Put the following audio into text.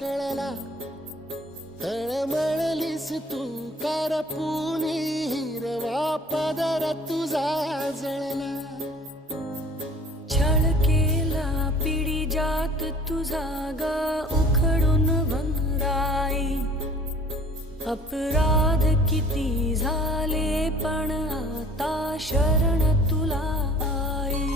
कळला, तळमळलीस तू करपुनी, हिरवा पदर तुझा जळला. छळ केला पिढी जात तुझा ग उखडून वनराई. अपराध किती झाले पण आता शरण तुला आई.